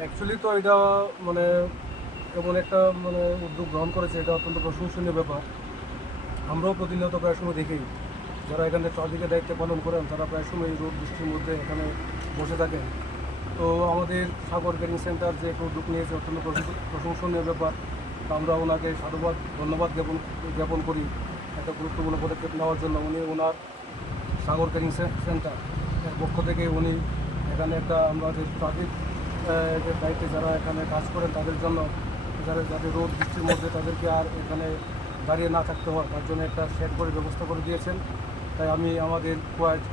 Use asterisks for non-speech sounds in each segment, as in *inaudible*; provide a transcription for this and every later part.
Actually তো এটা মানে এমন একটা মানে উদ্যোগ গ্রহণ করেছে, এটা অত্যন্ত প্রশংসনীয় ব্যাপার। আমরাও প্রতিনিয়ত প্রায় সময় দেখি, যারা এখানে ট্রাফিকের দায়িত্ব পালন করেন তারা প্রায় সময় রোদ, বৃষ্টির মধ্যে এখানে বসে থাকেন। তো আমাদের সাগর কেরিং সেন্টার যে একটা উদ্যোগ নিয়েছে, অত্যন্ত প্রশংসনীয় ব্যাপার। আমরা ওনাকে সাধুবাদ, ধন্যবাদ জ্ঞাপন জ্ঞাপন করি, একটা গুরুত্বপূর্ণ পদক্ষেপ নেওয়ার জন্য। উনি ওনার সাগর কেরিং সেন্টার পক্ষ থেকে উনি এখানে একটা আমরা যে ট্রাফিক দায়িত্বে যারা এখানে কাজ করেন তাদের জন্য, যারা যাতে রোদ বৃষ্টির মধ্যে তাদেরকে আর এখানে দাঁড়িয়ে না থাকতে হয়, তার জন্য একটা শেড করে ব্যবস্থা করে দিয়েছেন। তাই আমি আমাদের কোয়াইট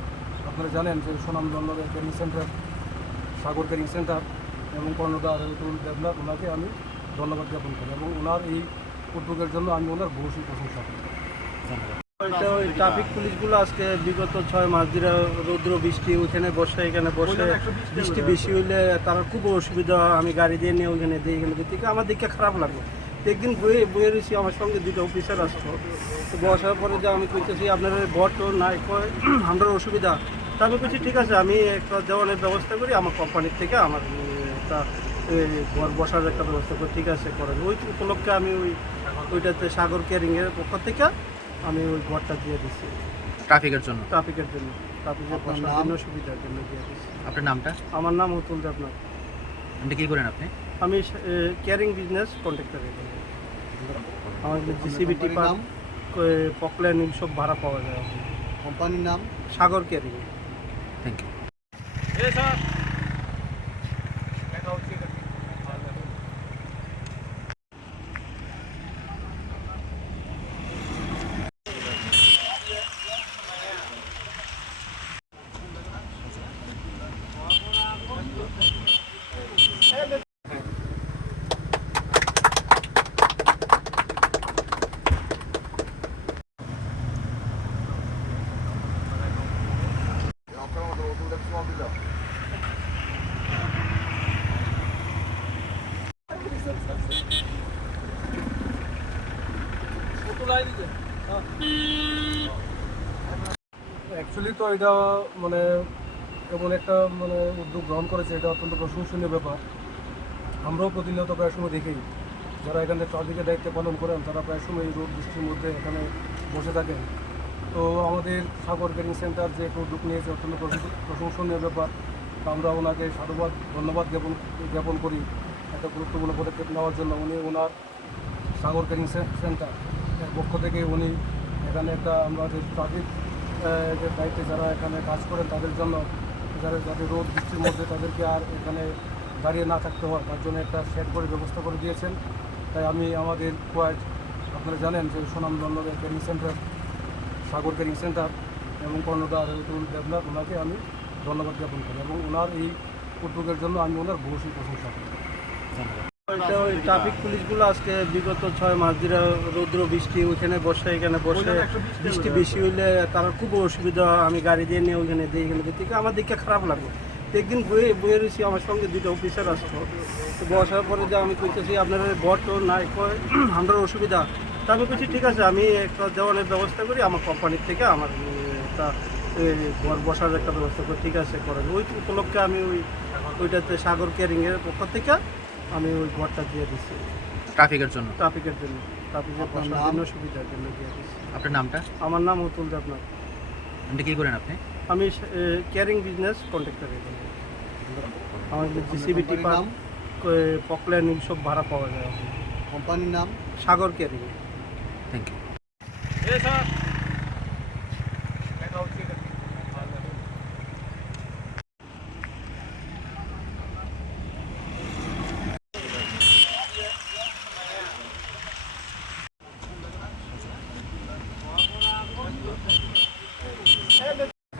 আপনারা জানেন যে সুনামদন্ড caring centre Sagar caring centre এবং কর্ণদার রবিতুল দেবনাথ, ওনাকে আমি ধন্যবাদ জ্ঞাপন করি এবং ওনার এই উদ্যোগের জন্য আমি ওনার বহুশী প্রশংসা করি। এটা ওই ট্রাফিক পুলিশগুলো আজকে বিগত ছয় মাস ধরে রৌদ্র বৃষ্টি ওইখানে বসে এখানে বসে বৃষ্টি বেশি হইলে তার খুব অসুবিধা আমি গাড়ি দিয়ে নিয়ে ওইখানে দিই এখানে দিতে আমার দিকে খারাপ লাগল। একদিন বয়ে বয়ে রয়েছি আমার সঙ্গে দুটো অফিসার আসতো তো বসার পরে যে আমি কইতেছি আপনার বট নাই কয় *clears throat* আমরা অসুবিধা। তা আমি বলছি ঠিক আছে আমি একটা দেওয়ানের ব্যবস্থা করি আমার কোম্পানির থেকে আমার একটা ঘর বসার একটা ব্যবস্থা করি। ঠিক আছে করেন। ওই উপলক্ষে আমি ওই ওইটাতে সাগর কেয়ারিংয়ের পক্ষ থেকে আমি ওই ঘরটা দিয়ে দিচ্ছি ট্রাফিকের জন্য? ট্রাফিকের জন্য। ট্রাফিকের বসার জন্য সুবিধার জন্য দিয়ে দিচ্ছি আপনার নামটা? আমার নাম অতুল দেবনাথ। আপনি কি করেন আপনি? আমি কেয়ারিং বিজনেস কন্ট্রাক্টর আমার জিসিবিটি পার পকলেন সব ভাড়া পাওয়া যায়। কোম্পানির নাম? Sagar Caring thank you actually তো এটা মানে এমন একটা মানে উদ্যোগ গ্রহণ করেছে, এটা অত্যন্ত প্রশংসনীয় ব্যাপার। আমরাও প্রতিনিয়ত প্রায় সময় দেখি, যারা এখানে ট্রাফিকের দায়িত্ব পালন করেন, তারা প্রায় সময় এই রোদ বৃষ্টির মধ্যে এখানে বসে থাকেন। তো আমাদের সাগর কেরিং সেন্টার যে একটা উদ্যোগ নিয়েছে, অত্যন্ত প্রশংসনীয় ব্যাপার। আমরা ওনাকে সাধুবাদ, ধন্যবাদ জ্ঞাপন জ্ঞাপন করি একটা গুরুত্বপূর্ণ পদক্ষেপ নেওয়ার জন্য। উনি ওনার সাগর কেরিং সেন্টার পক্ষ থেকে উনি এখানে একটা আমাদের ট্রাফিক যে দায়িত্বে যারা এখানে কাজ করেন তাদের জন্য, যারা যাতে রোদ, বৃষ্টির মধ্যে তাদেরকে আর এখানে দাঁড়িয়ে না থাকতে হয়, তার জন্য একটা শেড করে ব্যবস্থা করে দিয়েছেন। তাই আমি আমাদের কোয়াইট আপনারা জানেন যে সুনামদন্ড caring centre Sagar caring centre এবং কর্ণদার রবিতুল দেবনাথ, ওনাকে আমি ধন্যবাদ জ্ঞাপন করি এবং ওনার এই উদ্যোগের জন্য আমি ওনার বহুশী প্রশংসা করি। এটা ওই ট্রাফিক পুলিশগুলো আজকে বিগত ছয় মাস ধরে রৌদ্র বৃষ্টি ওইখানে বসে এখানে বসে। বৃষ্টি বেশি হইলে তার খুব অসুবিধা। আমি গাড়ি দিয়ে নিয়ে ওইখানে দিই এখানে দিতে আমার দিকে খারাপ লাগল। একদিন বয়ে বয়ে রয়েছি আমার সঙ্গে দুটো অফিসার আসতো। তো বসার পরে যে আমি কইতেছি আপনার বট নাই কয়? *clears throat* আমরা অসুবিধা। তা আমি বলছি ঠিক আছে আমি একটা দেওয়ানের ব্যবস্থা করি আমার কোম্পানির থেকে আমার একটা ঘর বসার একটা ব্যবস্থা করি। ঠিক আছে করেন। ওই উপলক্ষে আমি ওই ওইটাতে সাগর কেয়ারিংয়ের পক্ষ থেকে আমি ওই ঘরটা দিয়ে দিচ্ছি ট্রাফিকের জন্য? ট্রাফিকের জন্য। ট্রাফিকের আপনার বসার নাম? জন্য সুবিধার জন্য দিয়ে দিচ্ছি আপনার নামটা? আমার নাম অতুল দেবনাথ। আপনি কি করেন আপনি? আমি কেয়ারিং বিজনেস কন্ট্রাক্টর আমার জিসিবিটি কোম্পানির পার নাম? পকলেন সব ভাড়া পাওয়া যায়। কোম্পানির নাম? Sagar caring thank you